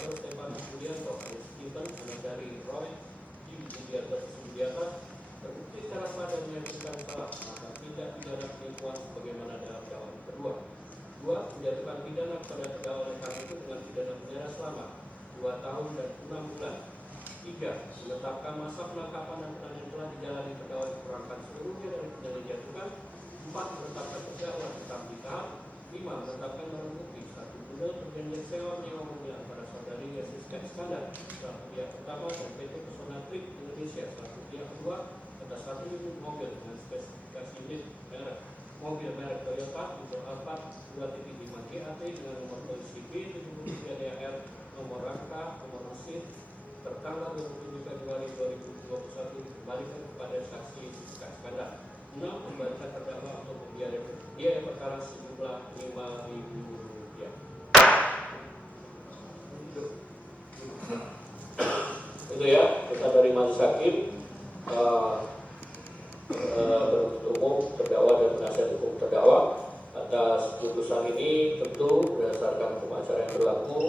Christopher Stefanus Budianto alias Stephen, anak dari Roy G. Sugiarto, terbukti secara sah dan meyakinkan salah, maka tidak pidana penipuan sebagaimana dalam dakwaan kedua. 2. Menjatuhkan pidana kepada terdakwa oleh karena itu dengan pidana penjara selama 2 tahun dan 6 bulan. 3. Menetapkan masa penangkapan dan penahanan telah dijalani terdakwa dikurangkan seluruhnya dari pidana dijatuhkan. 4. Menetapkan terdakwa tetap ditahan. 5. Menetapkan barang bukti 1. Bundel perjanjian sewa menyewa mobil antara saudari Jessica Iskandar selaku pihak pertama dan PT Pesona Trip Indonesia selaku pihak kedua atas 1 unit mobil dengan spesifikasi unit merek mobil merek Toyota untuk Alphard 2.5 GAT dengan nomor polisi B73DAR nomor rangka nomor mesin tertanggal 27 Februari 2021 dikembalikan kepada saksi Jessica Iskandar. 6. Membaca terdakwa untuk biaya perkara sejumlah Rp5.000. Itu ya, kita dari majelis hakim, penuntut umum, terdakwa dan penasihat hukum terdakwa. Atas putusan ini tentu berdasarkan hukum acara yang berlaku,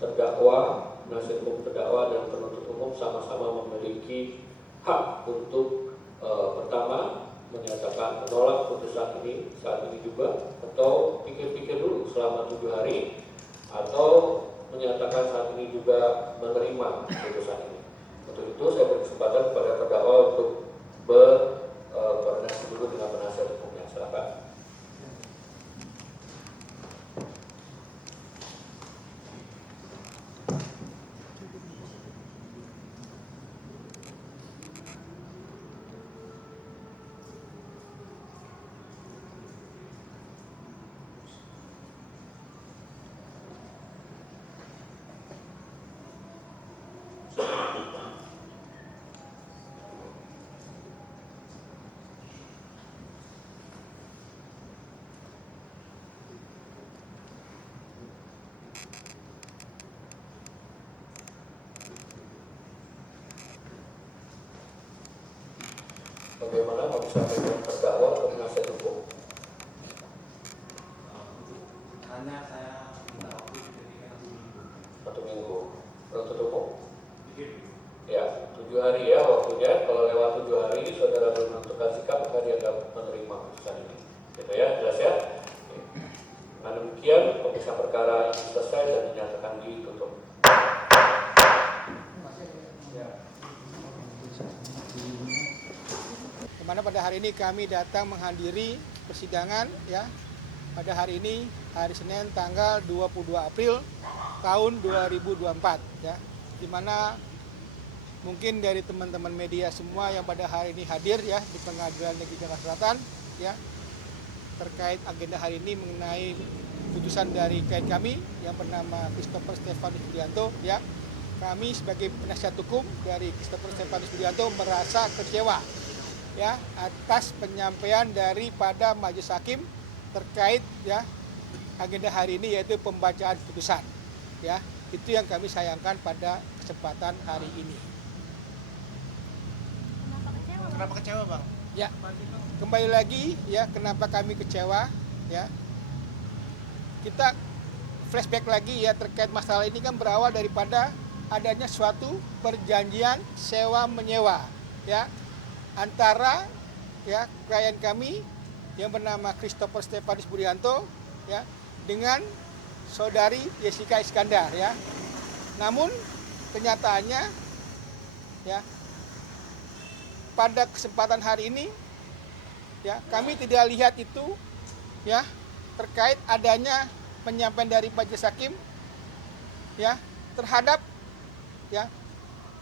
terdakwa, penasihat hukum terdakwa dan penuntut umum sama-sama memiliki hak untuk pertama menyatakan menolak putusan ini saat ini juga, atau pikir-pikir dulu selama 7 hari, atau menyatakan saat ini juga menerima putusan ini. Untuk itu saya beri kesempatan kepada terdakwa untuk berkoordinasi dulu dengan penasihat hukumnya. Silakan. Bagaimana mau disampaikan terdakwa atau penasihat hukum? Hanya saya minta waktu diberikan 1 minggu. Penuntut umum? Begini. Ya, 7 hari ya waktunya. Kalau lewat 7 hari, saudara belum menentukan sikap, maka dia akan menerima putusan ini. Gitu ya, jelas ya? Nah demikian, pemeriksaan perkara ini selesai dan dinyatakan ditutup. Dimana pada hari ini kami datang menghadiri persidangan ya. Pada hari ini hari Senin tanggal 22 April tahun 2024 ya. Dimana mungkin dari teman-teman media semua yang pada hari ini hadir ya di Pengadilan Negeri Jakarta Selatan ya terkait agenda hari ini mengenai putusan dari klien kami yang bernama Christopher Stefanus Budianto ya. Kami sebagai penasihat hukum dari Christopher Stefanus Budianto merasa kecewa ya atas penyampaian daripada majelis hakim terkait ya agenda hari ini yaitu pembacaan putusan ya. Itu yang kami sayangkan pada kesempatan hari ini. Kenapa kecewa, Bang? Ya, kembali lagi ya kenapa kami kecewa ya. Kita flashback lagi ya terkait masalah ini kan berawal daripada adanya suatu perjanjian sewa menyewa ya antara ya klien kami yang bernama Christopher Stefanus Budianto ya dengan saudari Jessica Iskandar ya. Namun kenyataannya ya pada kesempatan hari ini ya kami tidak lihat itu ya terkait adanya penyampaian dari majelis hakim ya terhadap ya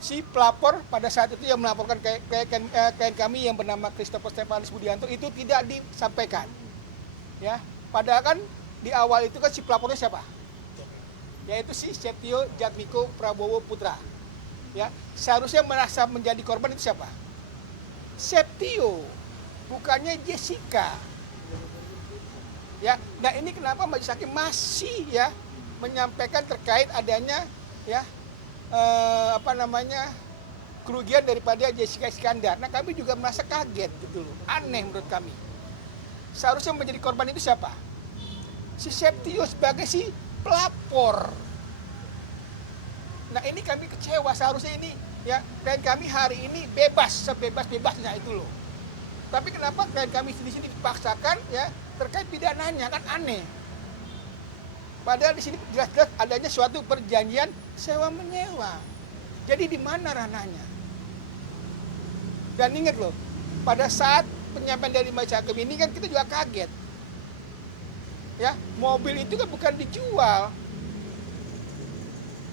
si pelapor pada saat itu yang melaporkan klien kami yang bernama Christopher Stefanus Budianto itu tidak disampaikan ya. Padahal kan di awal itu kan si pelapornya siapa? Yaitu si Setio Jatmiko Prabowo Putra ya. Seharusnya merasa menjadi korban itu siapa? Setio, bukannya Jessica ya. Nah ini kenapa majelis hakim masih ya menyampaikan terkait adanya ya kerugian daripada Jessica Iskandar. Nah kami juga merasa kaget gitu loh, aneh menurut kami. Seharusnya menjadi korban itu siapa? Si Setio sebagai si pelapor Nah ini kami kecewa, seharusnya ini ya klien kami hari ini bebas, sebebas-bebasnya itu loh. Tapi kenapa klien kami di sini dipaksakan ya terkait pidananya, kan aneh. Padahal di sini jelas-jelas adanya suatu perjanjian sewa menyewa. Jadi di mana ranahnya? Dan ingat loh, pada saat penyampaian dari Majelis Hakim ini kan kita juga kaget. Ya, mobil itu kan bukan dijual,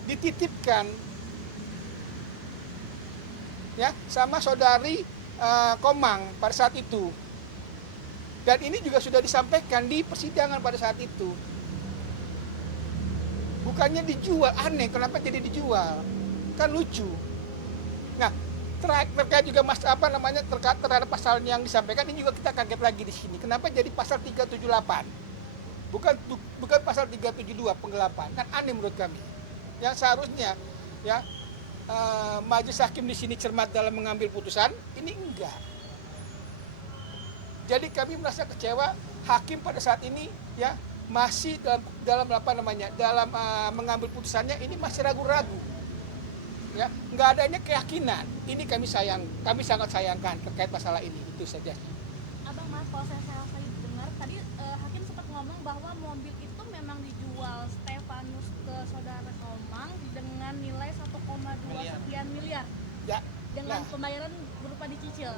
dititipkan. Ya, sama saudari Komang pada saat itu. Dan ini juga sudah disampaikan di persidangan pada saat itu. Bukannya dijual, aneh kenapa jadi dijual? Kan lucu. Nah, terkait juga terkait terhadap pasal yang disampaikan ini juga kita kaget lagi di sini. Kenapa jadi pasal 378? Bukan pasal 372 penggelapan. Kan aneh menurut kami. Yang seharusnya ya Majelis Hakim di sini cermat dalam mengambil putusan, ini enggak. Jadi kami merasa kecewa hakim pada saat ini ya masih dalam mengambil putusannya ini masih ragu-ragu. Ya, enggak adanya keyakinan. Ini kami sangat sayangkan terkait masalah ini. Itu saja. Abang, maaf kalau saya dengar tadi hakim sempat ngomong bahwa mobil itu memang dijual Stefanus ke saudara Komang dengan nilai 1,2 sekian miliar. Ya. Dengan pembayaran berupa dicicil.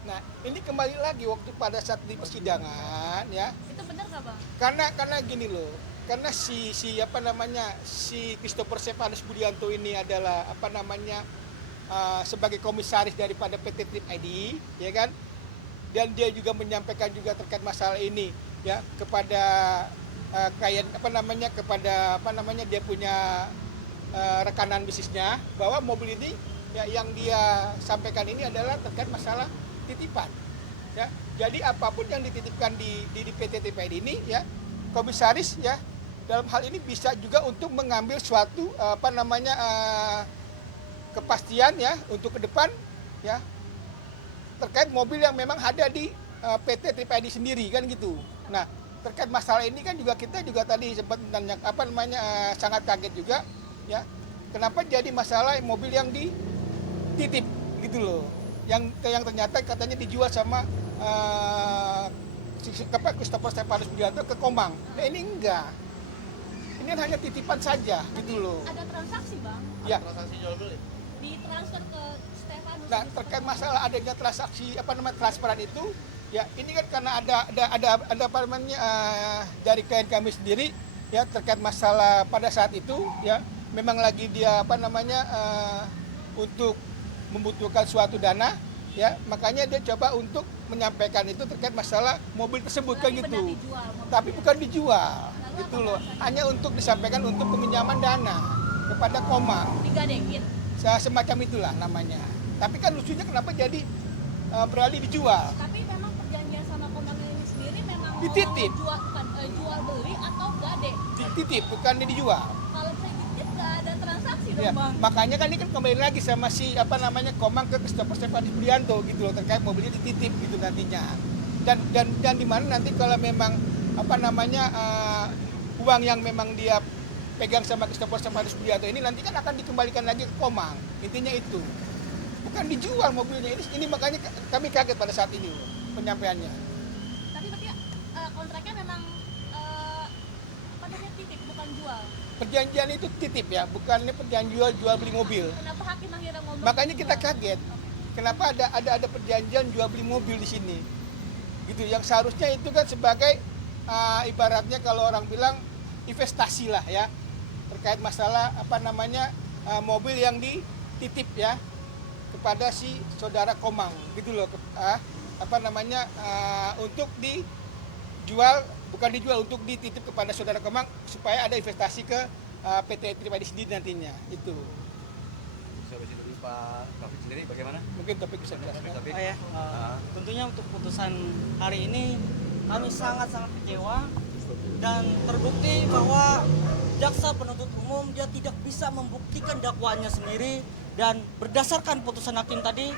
Nah, ini kembali lagi waktu pada saat di persidangan ya. Itu benar nggak, Bang? Karena gini loh. Karena si Christopher Stefanus Budianto ini adalah sebagai komisaris daripada PT Trip ID, ya kan? Dan dia juga menyampaikan juga terkait masalah ini ya kepada dia punya rekanan bisnisnya bahwa mobil ini ya yang dia sampaikan ini adalah terkait masalah titipan. Ya. Jadi apapun yang dititipkan di PT Trip ID ini ya komisaris ya dalam hal ini bisa juga untuk mengambil suatu kepastian ya untuk ke depan ya terkait mobil yang memang ada di PT Trip ID sendiri kan gitu. Nah, terkait masalah ini kan juga kita juga tadi sempat nanya sangat kaget juga ya. Kenapa jadi masalah mobil yang dititip gitu loh. Yang ternyata katanya dijual sama Christopher Stefanus Budianto ke Komang. Nah, ini enggak. Ini hanya titipan saja. Tapi gitu loh. ada transaksi, Bang? Ya. Transaksi jual beli. Ditransfer ke Stefanus. Nah, terkait masalah adanya transaksi transparan itu, ya ini kan karena ada dari klien kami sendiri ya terkait masalah pada saat itu ya memang lagi dia untuk membutuhkan suatu dana ya makanya dia coba untuk menyampaikan itu terkait masalah mobil tersebut kan gitu. Tapi bukan dijual. Gitu loh, hanya untuk disampaikan untuk peminjaman dana kepada Komang. Digadekin. Semacam itulah namanya. Tapi kan lucunya kenapa jadi beralih dijual? Tapi memang perjanjian sama Komang ini sendiri memang dititip. Jual beli atau gade? Dititip, bukan dijual. Kalau saya dititip nggak ada transaksi dong, Ya, Bang. makanya kan ini kan kembali lagi sama Komang ke Christopher Stefanus Budianto gitu loh terkait mobilnya dititip gitu nantinya. Dan di mana nanti kalau memang uang yang memang dia pegang sama Christopher Stefanus Budianto ini nanti kan akan dikembalikan lagi ke Komang. Intinya itu. Bukan dijual mobilnya. Ini makanya kami kaget pada saat ini penyampaiannya. Tapi berarti kontraknya memang titip bukan jual. Perjanjian itu titip ya, bukannya perjanjian jual beli mobil. Kenapa hakim akhirnya ngomong? Makanya kita kaget. Kenapa ada perjanjian jual beli mobil di sini? Gitu. Yang seharusnya itu kan sebagai ibaratnya kalau orang bilang investasi lah ya terkait masalah mobil yang dititip ya kepada si saudara Komang gitu loh untuk dijual untuk dititip kepada saudara Komang supaya ada investasi ke PT Trip ID sendiri nantinya itu. Bisa dari Pak Taufik sendiri bagaimana? Mungkin topik bisa jelaskan. Tentunya untuk putusan hari ini kami sangat-sangat kecewa dan terbukti bahwa jaksa penuntut umum dia tidak bisa membuktikan dakwaannya sendiri dan berdasarkan putusan hakim tadi,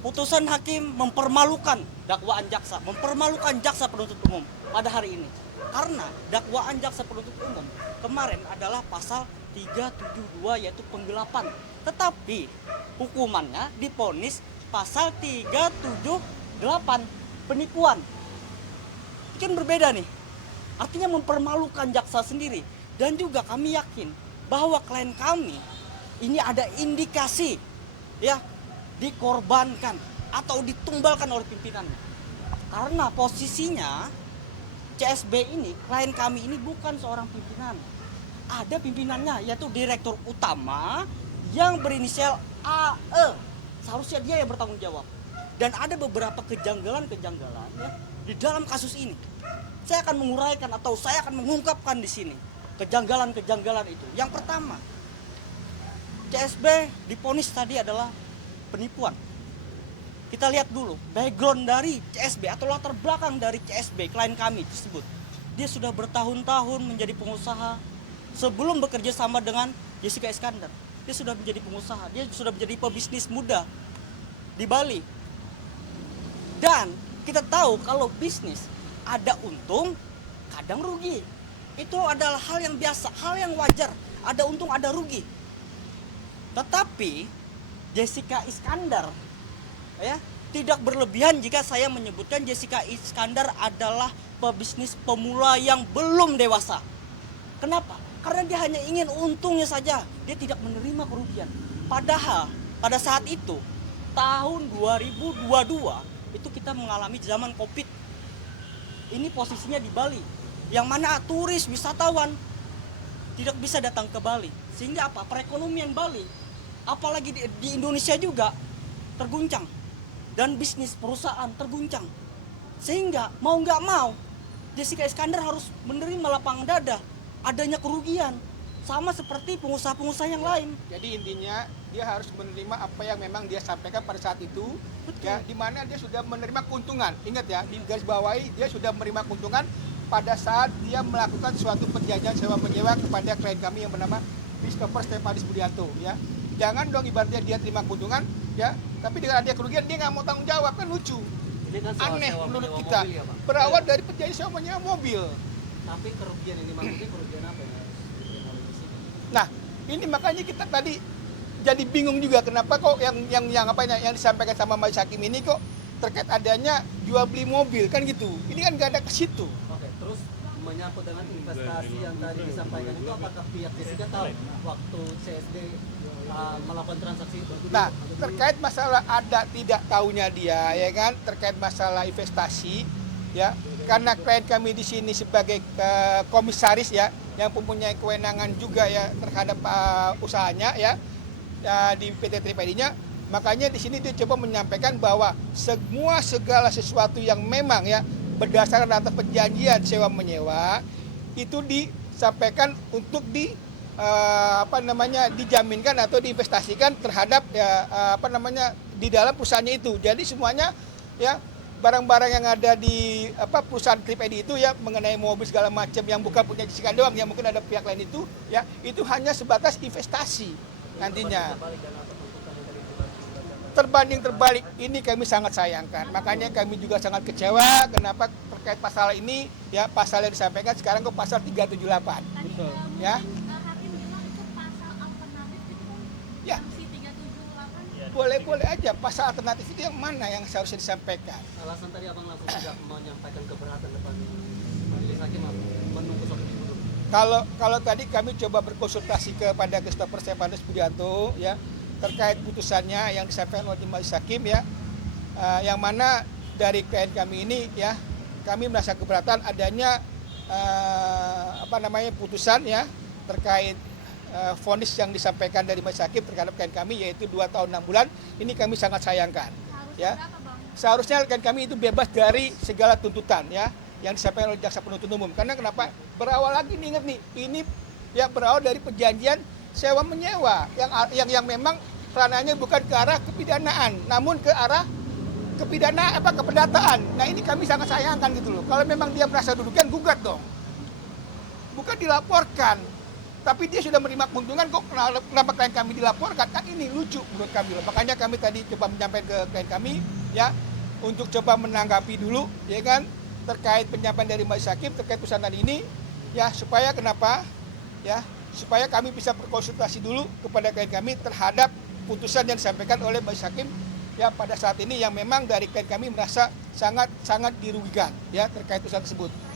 putusan hakim mempermalukan dakwaan jaksa, mempermalukan jaksa penuntut umum pada hari ini. Karena dakwaan jaksa penuntut umum kemarin adalah pasal 372 yaitu penggelapan. Tetapi hukumannya diponis pasal 378 penipuan. Itu kan berbeda nih. Artinya mempermalukan jaksa sendiri. Dan juga kami yakin bahwa klien kami ini ada indikasi ya dikorbankan atau ditumbalkan oleh pimpinannya. Karena posisinya CSB ini, klien kami ini bukan seorang pimpinan. Ada pimpinannya yaitu direktur utama yang berinisial AE. Seharusnya dia yang bertanggung jawab. Dan ada beberapa kejanggalan-kejanggalan ya di dalam kasus ini. Saya akan menguraikan atau saya akan mengungkapkan di sini kejanggalan-kejanggalan itu. Yang pertama, CSB diponis tadi adalah penipuan. Kita lihat dulu background dari CSB atau latar belakang dari CSB, klien kami tersebut. Dia sudah bertahun-tahun menjadi pengusaha sebelum bekerja sama dengan Jessica Iskandar. Dia sudah menjadi pengusaha, dia sudah menjadi pebisnis muda di Bali. Dan kita tahu kalau bisnis ada untung, kadang rugi. Itu adalah hal yang biasa, hal yang wajar. Ada untung, ada rugi. Tetapi Jessica Iskandar ya, tidak berlebihan jika saya menyebutkan Jessica Iskandar adalah pebisnis pemula yang belum dewasa. Kenapa? Karena dia hanya ingin untungnya saja. Dia tidak menerima kerugian. Padahal pada saat itu tahun 2022 itu kita mengalami zaman Covid. Ini posisinya di Bali, yang mana turis wisatawan tidak bisa datang ke Bali. Sehingga apa? Perekonomian Bali, apalagi di Indonesia juga terguncang. Dan bisnis perusahaan terguncang. Sehingga mau nggak mau Jessica Iskandar harus menerima lapangan dada adanya kerugian. Sama seperti pengusaha-pengusaha yang lain. Jadi intinya dia harus menerima apa yang memang dia sampaikan pada saat itu. Betul. Ya, di mana dia sudah menerima keuntungan. Ingat ya, di garis bawahi dia sudah menerima keuntungan pada saat dia melakukan suatu perjanjian sewa menyewa kepada klien kami yang bernama Christopher Stefanus Budianto. Ya, jangan dong ibaratnya dia terima keuntungan, ya, tapi dengan ada kerugian dia nggak mau tanggung jawab, kan lucu. Ini kan soal Aneh sewa menurut menyewa kita. mobil ya, Pak? Berawal dari perjanjian sewa menyewa mobil. Tapi kerugian ini maksudnya kerugian apa ya? Nah, ini makanya kita tadi jadi bingung juga kenapa kok yang disampaikan sama Majelis Hakim ini kok terkait adanya jual beli mobil kan gitu. Ini kan nggak ada ke situ. Oke, terus menyangkut dengan investasi yang tadi disampaikan itu, apakah pihak Jessica tahu waktu CSD melakukan transaksi itu? Nah, terkait masalah ada tidak tahunya dia, ya kan, terkait masalah investasi, ya, karena klien kami di sini sebagai komisaris ya, yang mempunyai kewenangan juga ya terhadap usahanya ya, di PT Tripedinya, makanya di sini dia coba menyampaikan bahwa segala sesuatu yang memang ya berdasarkan atas perjanjian sewa menyewa itu disampaikan untuk dijaminkan atau diinvestasikan terhadap di dalam perusahaannya itu. Jadi semuanya ya barang-barang yang ada di perusahaan Tripedi itu ya mengenai mobil segala macam yang bukan punya Jessica doang, yang mungkin ada pihak lain itu ya, itu hanya sebatas investasi nantinya. Terbanding terbalik ini kami sangat sayangkan. Makanya kami juga sangat kecewa kenapa terkait pasal ini ya, pasal yang disampaikan sekarang ke pasal 378. Tadi Ya. Hakim bilang itu pasal alternatif itu Ya. sanksi 378. Boleh-boleh aja, pasal alternatif itu yang mana yang seharusnya disampaikan. Alasan tadi abang langsung tidak menyampaikan keberatan depan majelis hakim apa? Menunggu sampai dulu. Kalau tadi kami coba berkonsultasi kepada Christopher Stefanus Budianto ya terkait putusannya yang disampaikan oleh majelis hakim ya, yang mana dari klien kami ini ya kami merasa keberatan adanya putusan ya terkait vonis yang disampaikan dari majelis hakim terhadap klien kami yaitu 2 tahun 6 bulan. Ini kami sangat sayangkan. Harusnya Ya. berapa, Bang? Seharusnya klien kami itu bebas dari segala tuntutan ya yang disampaikan oleh jaksa penuntut umum. Karena kenapa? Berawal lagi nih, ingat nih, ini ya berawal dari perjanjian sewa menyewa yang memang ranahnya bukan ke arah kepidanaan, namun ke arah keperdataan. Nah, ini kami sangat sayangkan gitu loh. Kalau memang dia merasa dudukan, gugat dong. Bukan dilaporkan. Tapi dia sudah menerima keuntungan, kok kenapa klien kami dilaporkan? Kan ini lucu menurut kami loh. Makanya kami tadi coba menyampaikan ke klien kami ya untuk coba menanggapi dulu ya kan terkait penyampaian dari majelis hakim terkait putusan ini ya, supaya kenapa ya supaya kami bisa berkonsultasi dulu kepada klien kami terhadap putusan yang disampaikan oleh majelis hakim ya pada saat ini yang memang dari klien kami merasa sangat dirugikan ya terkait putusan tersebut.